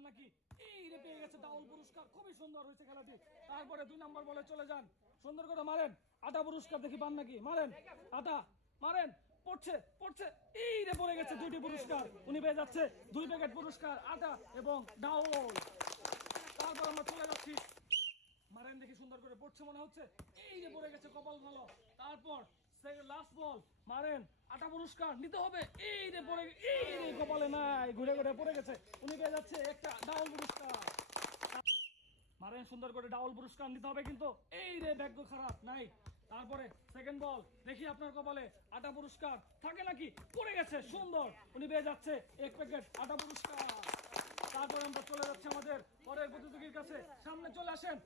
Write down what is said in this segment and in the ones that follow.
পান নাকি? এই রে পেয়ে গেছে ডাউল পুরস্কার, খুবই সুন্দর হয়েছে খেলাটি। তারপরে 2 নম্বর বলে চলে যান, সুন্দর করে মারেন, আটা পুরস্কার দেখি পান নাকি, মারেন আটা, মারেন, পড়ছে পড়ছে, এই রে পড়ে গেছে 2টি পুরস্কার, উনি পেয়ে যাচ্ছে 2 প্যাকেট পুরস্কার আটা এবং ডাউল। তারপর আমরা চলে যাচ্ছি, মারেন দেখি সুন্দর করে, পড়ছে মনে হচ্ছে, এই যে পড়ে গেছে, কপাল ভালো। তারপর লাস্ট বল, মারেন, আটা পুরস্কার নিতে হবে, এই যে পড়ে, এই রে কপালে নাই, ঘুরে ঘুরে পড়ে গেছে, উনি পেয়ে যাচ্ছে একটা ডাউল পুরস্কার। মারেন সুন্দর করে, ডাউল পুরস্কার নিতে হবে কিন্তু, এই রে ভাগ্য খারাপ, নাই। তারপরে সেকেন্ড বল, দেখি আপনার কপালে আটা পুরস্কার থাকে নাকি, পড়ে গেছে, সুন্দর, উনি পেয়ে যাচ্ছে 1 প্যাকেট আটা পুরস্কার। তারপরে আমরা চলে যাচ্ছি আমাদের পরের প্রতিযোগীর কাছে, সামনে চলে আসেন,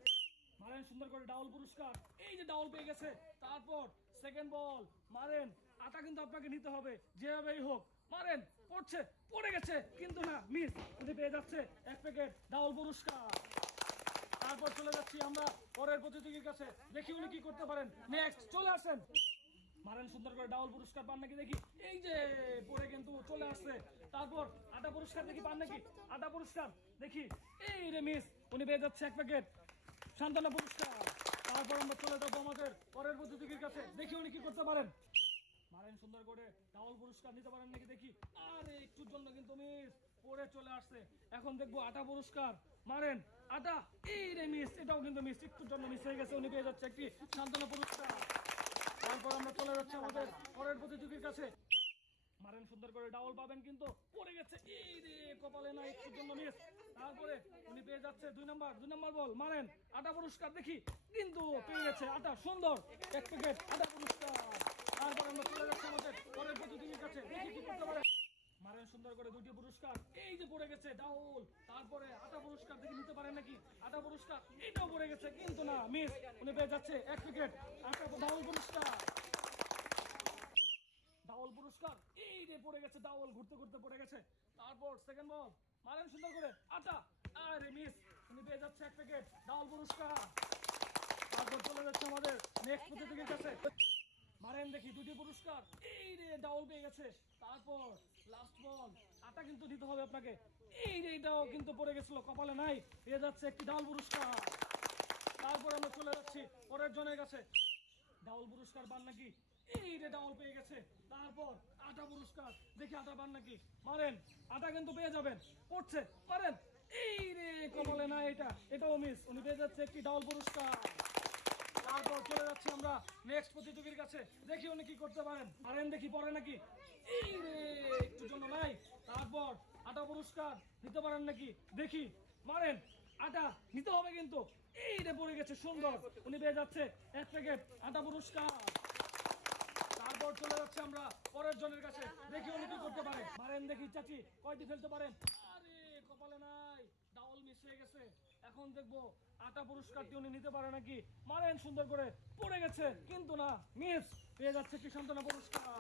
মারেন সুন্দর করে, ডাউল পুরস্কার, এই যে ডাউল পেয়ে গেছে। তারপর সেকেন্ড বল, মারেন, আটা কিন্তু আপনাকে নিতে হবে যেভাবেই হোক, মারেন, পড়ছে, পড়ে গেছে কিন্তু না, মিস, উনি পেয়ে যাচ্ছে 1 প্যাকেট ডাউল পুরস্কার। তারপর চলে যাচ্ছি আমরা পরের প্রতিযোগীর কাছে, দেখি উনি কি করতে পারেন। নেক্সট চলে আসেন, মারেন সুন্দর করে, ডাউল পুরস্কার পান নাকি দেখি, এই যে পরে কিন্তু চলে আসছে। তারপর আটা পুরস্কার দেখি পান নাকি, আটা পুরস্কার দেখি, এই রে মিস, উনি পেয়ে যাচ্ছে 1 প্যাকেট সান্ত্বনা পুরস্কার। তারপর আমরা চলে যাবো আমাদের পরের প্রতিযোগীর কাছে, দেখি উনি কি করতে পারেন। মারেন সুন্দর করে, ডাউল পুরস্কার নিতে পারেন নাকি দেখি, আরে একটুর জন্য কিন্তু মিস, পরে চলে আসছে। এখন দেখবো আটা পুরস্কার, মারেন আটা, এই রে মিস, এটাও কিন্তু মিস, একটুর জন্য মিস হয়ে গেছে, উনি পেয়ে যাচ্ছে একটি সান্ত্বনা পুরস্কার। তারপর আমরা চলে যাচ্ছি আমাদের পরের প্রতিযোগীর কাছে, মারেন সুন্দর করে, ডাউল পাবেন কিন্তু পড়ে গেছে, এই রে কপালে না, একটুর জন্য মিস। তারপরে উনি পেয়ে যাচ্ছে 2 নম্বর বল, মারেন আটা পুরস্কার দেখি, কিন্তু পেয়ে গেছে আটা, সুন্দর 1 প্যাকেট আটা পুরস্কার। তারপর আমরা চলে যাচ্ছি আমাদের পরের প্রতিযোগীর কাছে, দেখি কি করতে পারে। মারেন সুন্দর করে, 2টি পুরস্কার, এই যে পড়ে গেছে ডাউল। তারপরে আটা পুরস্কার দেখি নিতে পারেন নাকি, আটা পুরস্কার, এটাও পড়ে গেছে কিন্তু না, মিস, উনি পেয়ে যাচ্ছে 1 প্যাকেট আটা ডাউল পুরস্কার। ডাউল পুরস্কার, এই যে পড়ে গেছে ডাউল, ঘুরতে ঘুরতে পড়ে গেছে। তারপর সেকেন্ড বল, মারেন সুন্দর করে আটা, আরে মিস, উনি পেয়ে যাচ্ছে 1 প্যাকেট ডাউল পুরস্কার। তারপর চলে যাচ্ছে আমাদের নেক্সট প্রতিযোগীর কাছে, মারেন দেখি 2টি পুরস্কার, এই রে ডাউল পেয়ে গেছে। তারপর লাস্ট বল, আটা কিন্তু দিতে হবে আপনাকে, এই রে এটাও কিন্তু পড়ে গেছিল, কপালে নাই, পেয়ে যাচ্ছে একটি ডাউল পুরস্কার। তারপর আমরা চলে যাচ্ছি পরের জনের কাছে, ডাউল পুরস্কার পান নাকি, এই রে ডাউল পেয়ে গেছে। তারপর আটা পুরস্কার দেখি, আটা পান নাকি, মারেন, আটা কিন্তু পেয়ে যাবেন, পড়ছে, মারেন, এই রে কপালে না, এটাও মিস, উনি পেয়ে যাচ্ছে একটি ডাউল পুরস্কার। তারপর চলে যাচ্ছি আমরা নেক্সট প্রতিযোগীর কাছে, দেখি উনি কি করতে পারেন, মারেন দেখি পড়ে নাকি, এই রে একটু জন্য নাই। তারপর আটা পুরস্কার নিতে পারেন নাকি দেখি, মারেন, আটা নিতে হবে কিন্তু, এই রে পড়ে গেছে, সুন্দর, উনি পেয়ে যাচ্ছে 1 প্যাকেট আটা পুরস্কার। তারপর চলে যাচ্ছে আমরা পরের জনের কাছে, দেখি উনি কি করতে পারে, মারেন দেখি চাচি কয়টি ফেলতে পারেন, আরে কপালে নাই, ডাউল মিস হয়ে গেছে। এখন দেখবো আটা পুরস্কারটি উনি নিতে পারে নাকি, মারেন সুন্দর করে, পড়ে গেছে কিন্তু না, মিস, পেয়ে যাচ্ছে কি সান্ত্বনা পুরস্কার।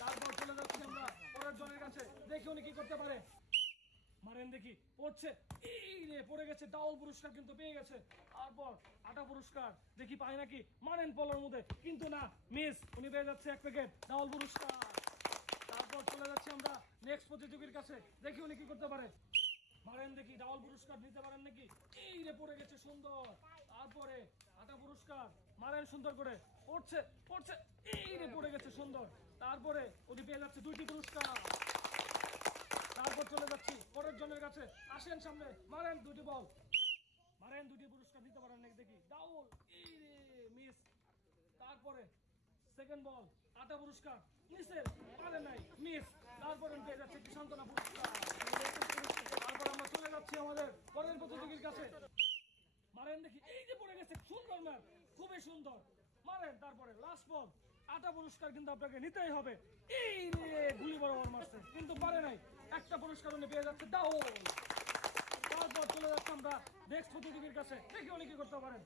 তারপর চলে যাচ্ছি আমরা পরের জনের কাছে, দেখি উনি কি করতে পারে, মারেন দেখি, পড়ছে, এই রে পড়ে গেছে, ডাউল পুরস্কার কিন্তু পেয়ে গেছে। তারপর আটা পুরস্কার দেখি পায় নাকি, মারেন পলার মধ্যে কিন্তু না, মিস, উনি পেয়ে যাচ্ছে 1 প্যাকেট ডাউল পুরস্কার। তারপর চলে যাচ্ছি আমরা নেক্সট প্রতিযোগীর কাছে, দেখি উনি কি করতে পারে, মারেন দেখি ডাউল পুরস্কার নিতে পারেন নাকি, এই রে পড়ে গেছে, সুন্দর। তারপরে আটা পুরস্কার, মারেন সুন্দর করে, পড়ছে পড়ছে, এই রে পড়ে গেছে, সুন্দর। তারপরে উনি পেয়ে যাচ্ছে 2টি পুরস্কার। তারপর চলে যাচ্ছি পরের জনের কাছে, আসেন সামনে, মারেন 2টি বল, মারেন 2টি পুরস্কার দিতে পারেন নাকি দেখি, ডাউল, এই রে মিস। তারপরে সেকেন্ড বল, আটা পুরস্কার নিচে, পারে নাই, মিস। তারপরে পেয়ে যাচ্ছে একটি সান্ত্বনা পুরস্কার। তারপর আমরা চলে যাচ্ছি আমাদের পরের প্রতিযোগীর কাছে, মারেন দেখি, এই যে পড়ে গেছে, সুন্দর ম্যাচ, খুবই সুন্দর, মারেন। তারপরে লাস্ট বল, আটা পুরস্কার কিন্তু আপনাকে নিতেই হবে, এই রে গুলি বরাবর মারছে কিন্তু পারে নাই, একটা পুরস্কার উনি পেয়ে যাচ্ছে ডাউল। তারপর চলে যাচ্ছে আমরা নেক্সট প্রতিযোগীর কাছে, দেখি উনি কি করতে পারেন,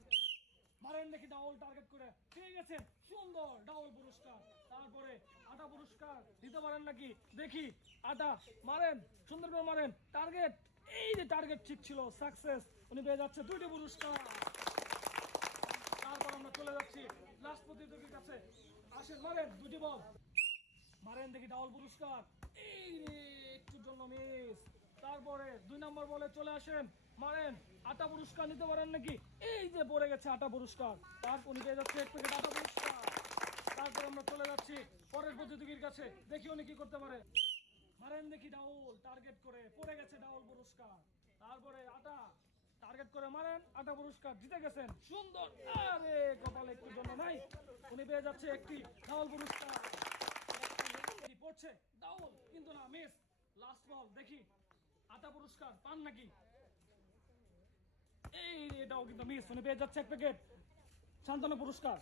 মারেন দেখি, ডাউল টার্গেট করে পেয়ে গেছেন, সুন্দর ডাউল পুরস্কার। তারপরে আটা পুরস্কার দিতে পারেন নাকি দেখি, আটা, মারেন সুন্দর করে, মারেন টার্গেট, এই যে টার্গেট ঠিক ছিল, সাকসেস, উনি পেয়ে যাচ্ছে 2টি পুরস্কার। তারপর আমরা চলে যাচ্ছি লাস্ট প্রতিযোগীর কাছে, আসেন, মারেন 2টি বল, মারেন দেখি ডাউল পুরস্কার, এই রে একটুর জন্য মিস। তারপরে 2 নাম্বার বলে চলে আসেন, মারেন। আটা পুরস্কার নিতে পারেন নাকি? এই যে পড়ে গেছে আটা পুরস্কার। তারপর উনি পেয়ে যাচ্ছে 1 প্যাকেট আটা পুরস্কার। তারপর আমরা চলে যাচ্ছি পরের প্রতিযোগীর কাছে, দেখি উনি কি করতে পারে। মারেন দেখি ডাউল, টার্গেট করে পড়ে গেছে ডাউল পুরস্কার। তারপরে আটা টার্গেট করে মারেন, আটা পুরস্কার জিতে গেছেন, সুন্দর। আরে কপালে একটু জন্য নাই, উনি পেয়ে যাচ্ছে একটি ডাউল পুরস্কার। কি পড়ছে ডাউল, কিন্তু না, মিস। লাস্ট বল, দেখি আটা পুরস্কার পান নাকি। এই এটাও কিন্তু মিস, উনি পেয়ে যাচ্ছে 1 প্যাকেট সান্ত্বনা পুরস্কার।